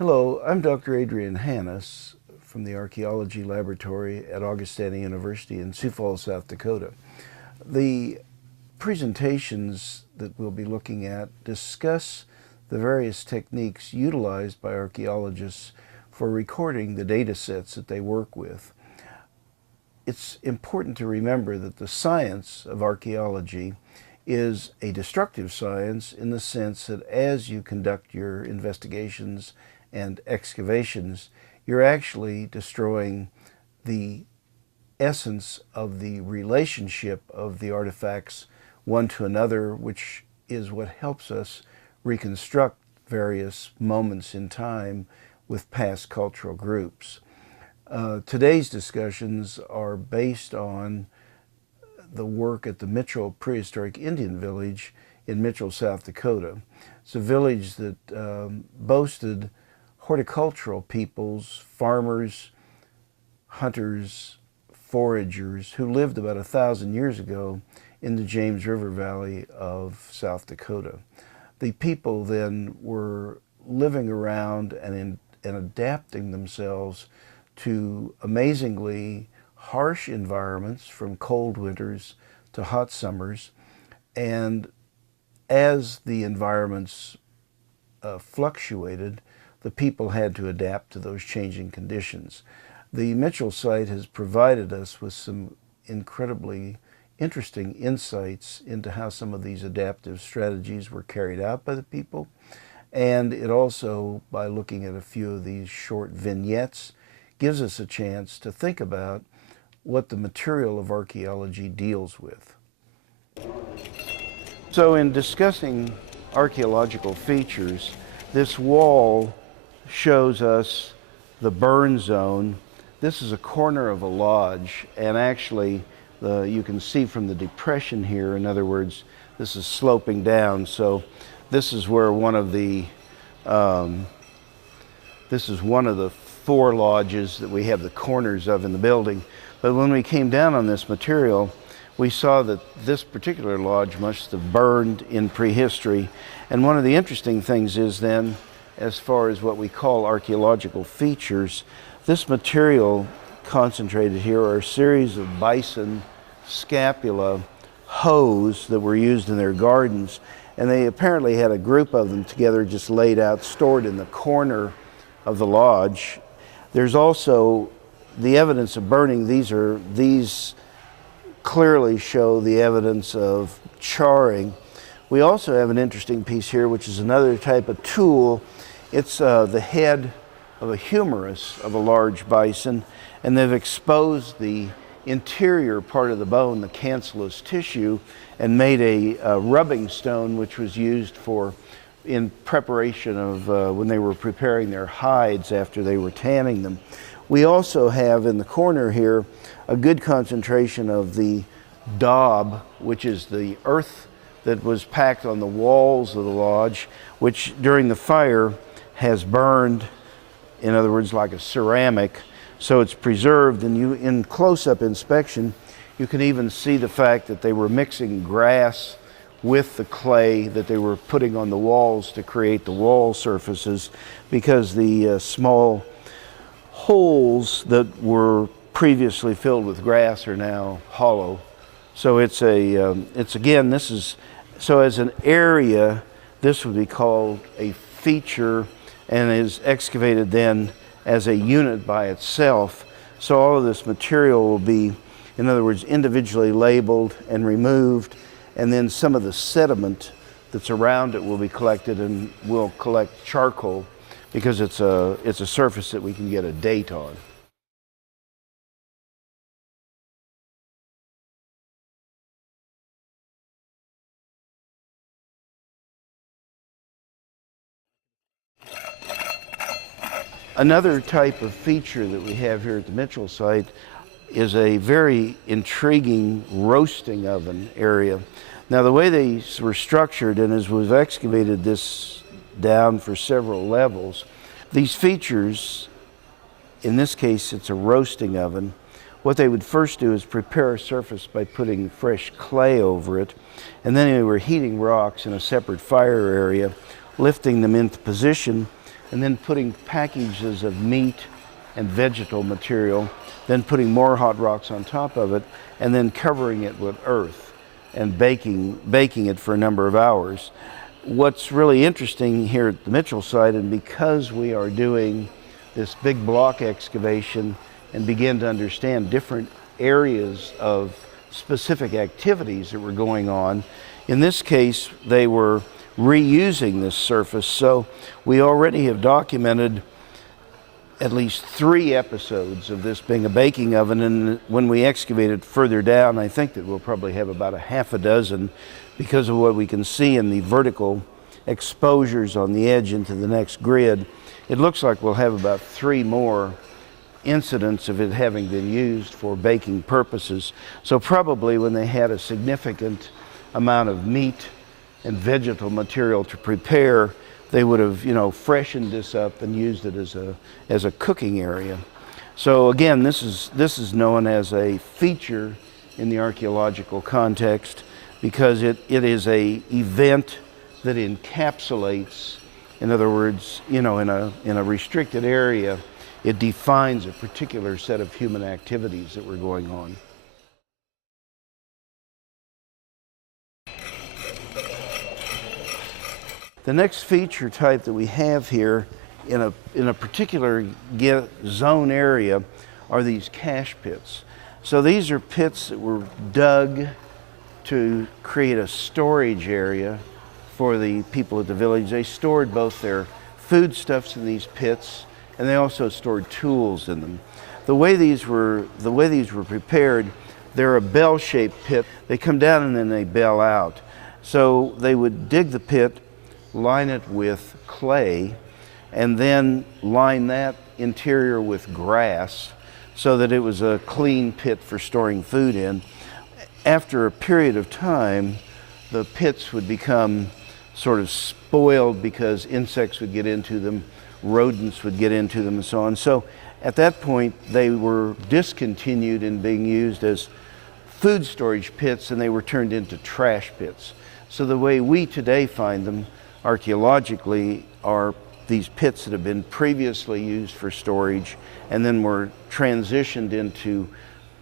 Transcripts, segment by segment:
Hello, I'm Dr. Adrien Hannus from the Archaeology Laboratory at Augustana University in Sioux Falls, South Dakota. The presentations that we'll be looking at discuss the various techniques utilized by archaeologists for recording the data sets that they work with. It's important to remember that the science of archaeology is a destructive science in the sense that as you conduct your investigations and excavations, you're actually destroying the essence of the relationship of the artifacts one to another, which is what helps us reconstruct various moments in time with past cultural groups. Today's discussions are based on the work at the Mitchell Prehistoric Indian Village in Mitchell, South Dakota. It's a village that boasted horticultural peoples, farmers, hunters, foragers who lived about 1,000 years ago in the James River Valley of South Dakota. The people then were living around and adapting themselves to amazingly harsh environments, from cold winters to hot summers. And as the environments fluctuated, the people had to adapt to those changing conditions. The Mitchell site has provided us with some incredibly interesting insights into how some of these adaptive strategies were carried out by the people. And it also, by looking at a few of these short vignettes, gives us a chance to think about what the material of archaeology deals with. So in discussing archaeological features, this wall shows us the burn zone. This is a corner of a lodge, and actually you can see from the depression here, in other words, this is sloping down, so this is where one of the four lodges that we have the corners of in the building. But when we came down on this material, we saw that this particular lodge must have burned in prehistory. And one of the interesting things is then, as far as what we call archaeological features, this material concentrated here are a series of bison scapula hoes that were used in their gardens. And they apparently had a group of them together, just laid out, stored in the corner of the lodge. There's also the evidence of burning. These clearly show the evidence of charring. We also have an interesting piece here, which is another type of tool. It's the head of a humerus of a large bison, and they've exposed the interior part of the bone, the cancellous tissue, and made a rubbing stone, which was used in preparation of when they were preparing their hides after they were tanning them. We also have in the corner here a good concentration of the daub, which is the earth that was packed on the walls of the lodge, which during the fire has burned, in other words, like a ceramic, so it's preserved. And in close-up inspection, you can even see the fact that they were mixing grass with the clay that they were putting on the walls to create the wall surfaces, because the small holes that were previously filled with grass are now hollow. So it's again, so as an area, this would be called a feature and is excavated then as a unit by itself. So all of this material will be, in other words, individually labeled and removed, and then some of the sediment that's around it will be collected, and we'll collect charcoal because it's a surface that we can get a date on. Another type of feature that we have here at the Mitchell site is a very intriguing roasting oven area. Now, the way these were structured, and as we've excavated this down for several levels, these features, in this case it's a roasting oven, what they would first do is prepare a surface by putting fresh clay over it, and then they were heating rocks in a separate fire area, lifting them into position, and then putting packages of meat and vegetal material, then putting more hot rocks on top of it, and then covering it with earth and baking it for a number of hours. What's really interesting here at the Mitchell site, and because we are doing this big block excavation and begin to understand different areas of specific activities that were going on, in this case they were reusing this surface. So we already have documented at least 3 episodes of this being a baking oven, and when we excavate it further down, I think that we'll probably have about a half a dozen, because of what we can see in the vertical exposures on the edge into the next grid. It looks like we'll have about 3 more incidents of it having been used for baking purposes. So probably when they had a significant amount of meat and vegetal material to prepare, they would have, freshened this up and used it as a cooking area. So again, this is known as a feature in the archaeological context, because it is a event that encapsulates, in other words, in a restricted area, it defines a particular set of human activities that were going on. The next feature type that we have here in a particular zone area are these cache pits. So these are pits that were dug to create a storage area for the people at the village. They stored both their foodstuffs in these pits, and they also stored tools in them. The way these were prepared, they're a bell-shaped pit. They come down and then they bell out. So they would dig the pit, line it with clay, and then line that interior with grass so that it was a clean pit for storing food in. After a period of time, the pits would become sort of spoiled because insects would get into them, rodents would get into them, and so on. So at that point, they were discontinued in being used as food storage pits, and they were turned into trash pits. So the way we today find them archaeologically are these pits that have been previously used for storage and then were transitioned into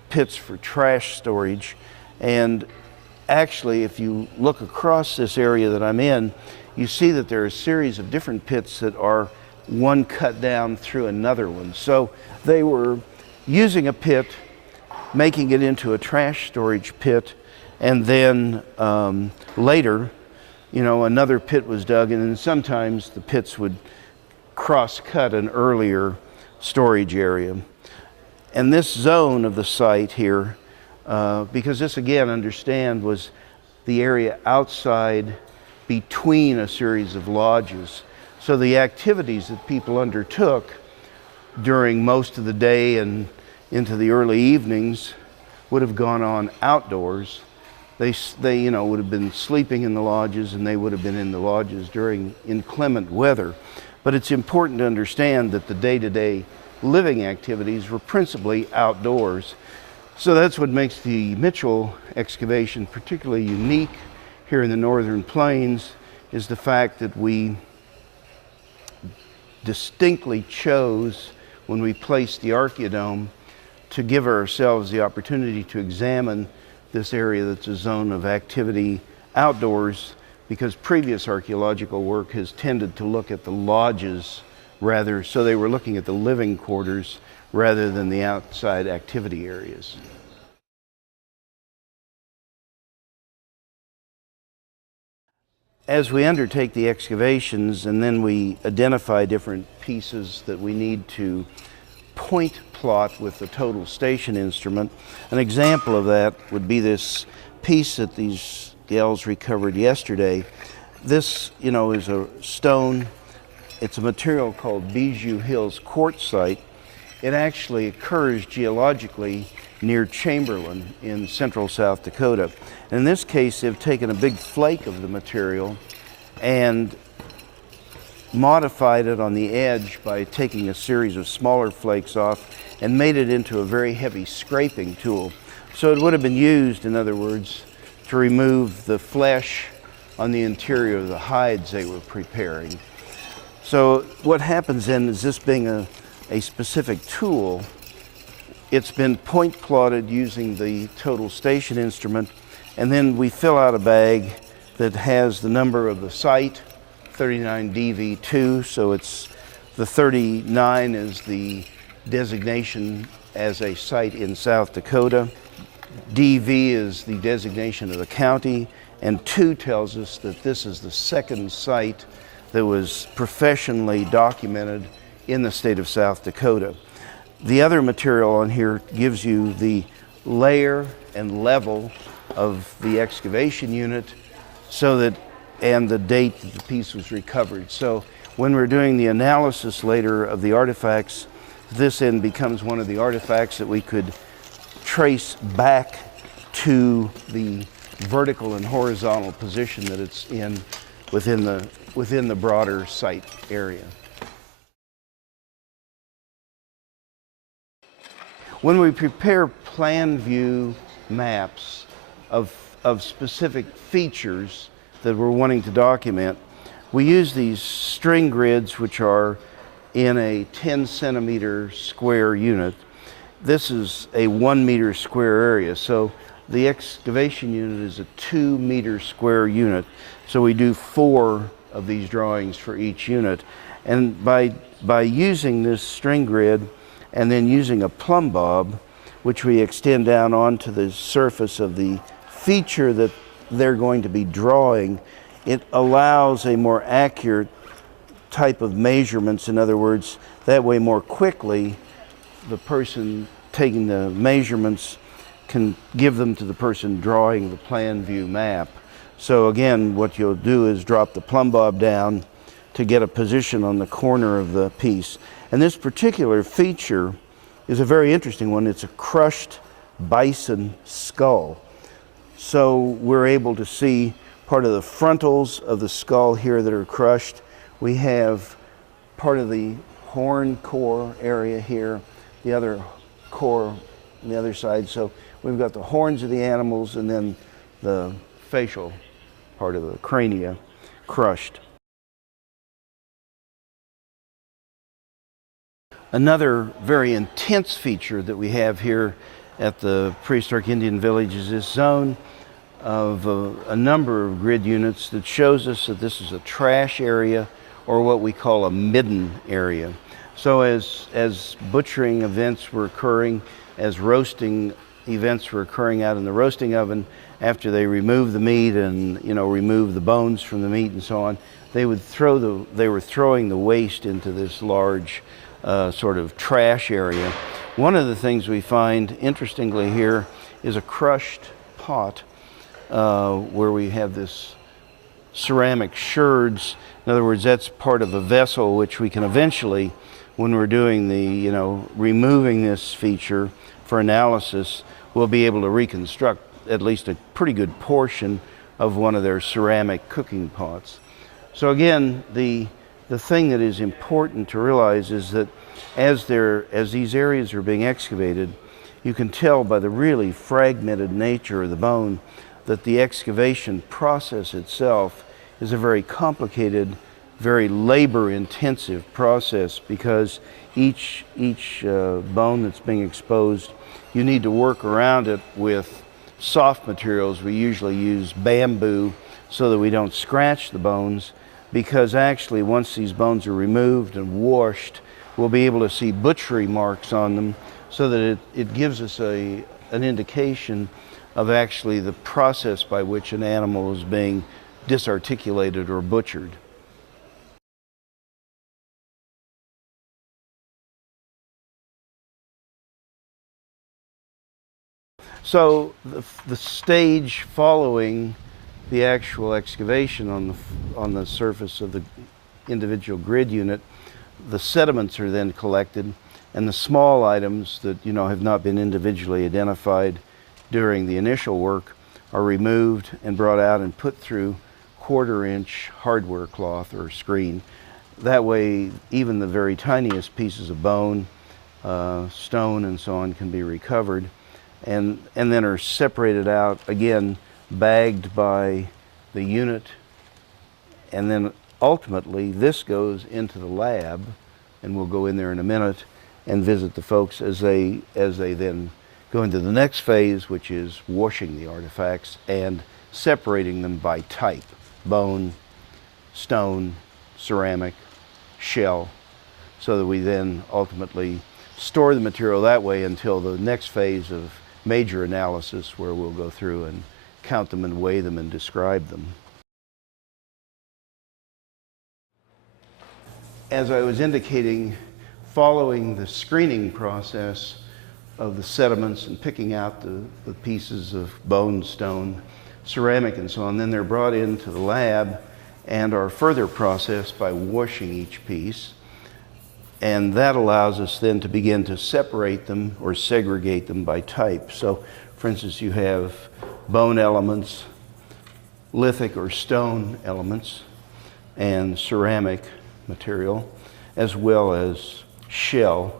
pits for trash storage. And actually, if you look across this area that I'm in, you see that there are a series of different pits that are one cut down through another one. So they were using a pit, making it into a trash storage pit, and then later, another pit was dug, and then sometimes the pits would cross-cut an earlier storage area. And this zone of the site here, because this again, understand, was the area outside between a series of lodges. So the activities that people undertook during most of the day and into the early evenings would have gone on outdoors. They would have been sleeping in the lodges, and they would have been in the lodges during inclement weather. But it's important to understand that the day-to-day living activities were principally outdoors. So that's what makes the Mitchell excavation particularly unique here in the Northern Plains, is the fact that we distinctly chose, when we placed the Archaeodome, to give ourselves the opportunity to examine this area that's a zone of activity outdoors, because previous archaeological work has tended to look at the lodges rather, so they were looking at the living quarters rather than the outside activity areas. As we undertake the excavations and then we identify different pieces that we need to point plot with the total station instrument, an example of that would be this piece that these gals recovered yesterday. This, is a stone. It's a material called Bijou Hills Quartzite. It actually occurs geologically near Chamberlain in central South Dakota. In this case, they've taken a big flake of the material and modified it on the edge by taking a series of smaller flakes off and made it into a very heavy scraping tool. So it would have been used, in other words, to remove the flesh on the interior of the hides they were preparing. So what happens then is, this being a specific tool, it's been point plotted using the total station instrument, and then we fill out a bag that has the number of the site, 39DV2, so it's the 39 is the designation as a site in South Dakota. DV is the designation of the county, and 2 tells us that this is the second site that was professionally documented in the state of South Dakota. The other material on here gives you the layer and level of the excavation unit, so that, and the date that the piece was recovered. So when we're doing the analysis later of the artifacts, this then becomes one of the artifacts that we could trace back to the vertical and horizontal position that it's in within the broader site area. When we prepare plan view maps of specific features that we're wanting to document, we use these string grids, which are in a 10 centimeter square unit. This is a 1 meter square area, so the excavation unit is a 2 meter square unit. So we do 4 of these drawings for each unit. And by using this string grid and then using a plumb bob, which we extend down onto the surface of the feature that they're going to be drawing, it allows a more accurate type of measurements. In other words, that way more quickly the person taking the measurements can give them to the person drawing the plan view map. So again, what you'll do is drop the plumb bob down to get a position on the corner of the piece. And this particular feature is a very interesting one. It's a crushed bison skull. So we're able to see part of the frontals of the skull here that are crushed. We have part of the horn core area here, the other core on the other side. So we've got the horns of the animals and then the facial part of the crania crushed. Another very intense feature that we have here at the Prehistoric Indian Village is this zone of a number of grid units that shows us that this is a trash area, or what we call a midden area. So as butchering events were occurring, as roasting events were occurring out in the roasting oven, after they remove the meat and remove the bones from the meat and so on, they were throwing the waste into this large sort of trash area. One of the things we find interestingly here is a crushed pot where we have this ceramic sherds. In other words, that's part of a vessel which we can eventually, when we're doing the, removing this feature for analysis, we'll be able to reconstruct at least a pretty good portion of one of their ceramic cooking pots. So again, the thing that is important to realize is that as these areas are being excavated, you can tell by the really fragmented nature of the bone that the excavation process itself is a very complicated, very labor-intensive process, because each bone that's being exposed, you need to work around it with soft materials. We usually use bamboo so that we don't scratch the bones, because actually once these bones are removed and washed, we'll be able to see butchery marks on them, so that it gives us an indication of actually the process by which an animal is being disarticulated or butchered. So the stage following the actual excavation on the surface of the individual grid unit, the sediments are then collected, and the small items that have not been individually identified during the initial work are removed and brought out and put through 1/4 inch hardware cloth or screen. That way even the very tiniest pieces of bone, stone and so on can be recovered, and then are separated out, again bagged by the unit, and then ultimately, this goes into the lab, and we'll go in there in a minute and visit the folks as they then go into the next phase, which is washing the artifacts and separating them by type: bone, stone, ceramic, shell, so that we then ultimately store the material that way until the next phase of major analysis, where we'll go through and count them and weigh them and describe them. As I was indicating, following the screening process of the sediments and picking out the pieces of bone, stone, ceramic, and so on, then they're brought into the lab and are further processed by washing each piece. And that allows us then to begin to separate them or segregate them by type. So, for instance, you have bone elements, lithic or stone elements, and ceramic material, as well as shell,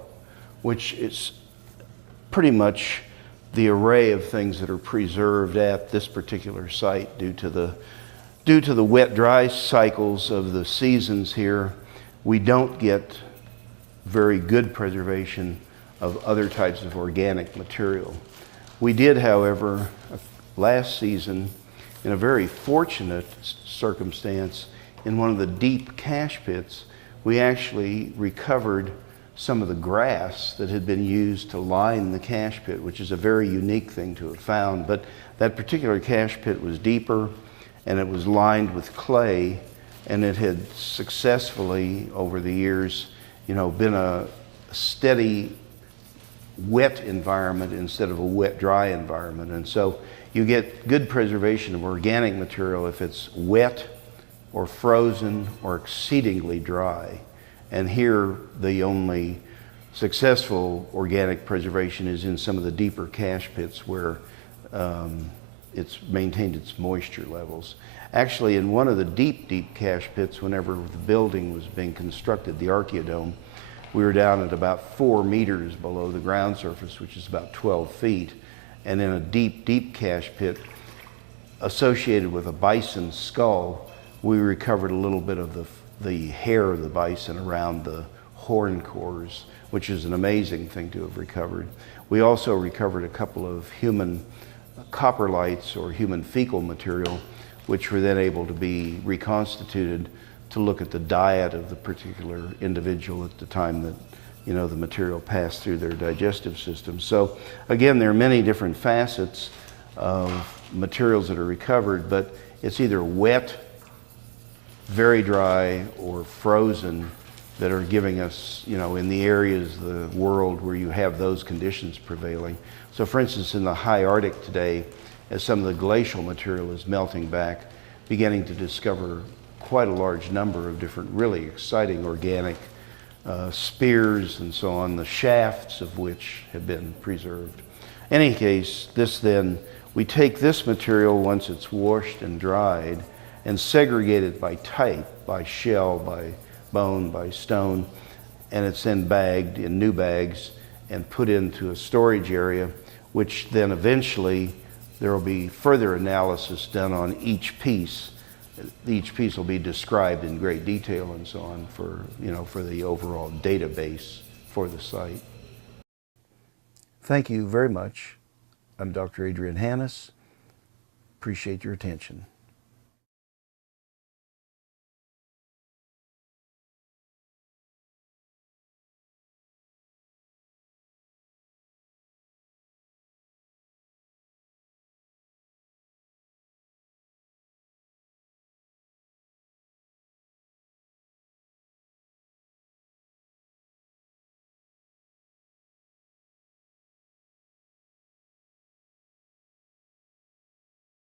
which is pretty much the array of things that are preserved at this particular site due to the wet-dry cycles of the seasons here. We don't get very good preservation of other types of organic material. We did, however, last season, in a very fortunate circumstance, in one of the deep cache pits, we actually recovered some of the grass that had been used to line the cache pit, which is a very unique thing to have found. But that particular cache pit was deeper, and it was lined with clay, and it had successfully, over the years, been a steady wet environment instead of a wet-dry environment. And so you get good preservation of organic material if it's wet or frozen or exceedingly dry. And here, the only successful organic preservation is in some of the deeper cache pits where it's maintained its moisture levels. Actually, in one of the deep cache pits, whenever the building was being constructed, the Archaeodome, we were down at about 4 meters below the ground surface, which is about 12 feet. And in a deep cache pit associated with a bison skull, we recovered a little bit of the hair of the bison around the horn cores, which is an amazing thing to have recovered. We also recovered a couple of human coprolites or human fecal material, which were then able to be reconstituted to look at the diet of the particular individual at the time that the material passed through their digestive system. So again, there are many different facets of materials that are recovered, but it's either wet, very dry, or frozen that are giving us, in the areas of the world where you have those conditions prevailing. So for instance, in the high Arctic today, as some of the glacial material is melting back, beginning to discover quite a large number of different really exciting organic spears and so on, the shafts of which have been preserved. In any case, we take this material once it's washed and dried and segregate it by type, by shell, by bone, by stone, and it's then bagged in new bags and put into a storage area, which then eventually there will be further analysis done on each piece. Each piece will be described in great detail and so on for the overall database for the site. Thank you very much. I'm Dr. Adrien Hannus. Appreciate your attention.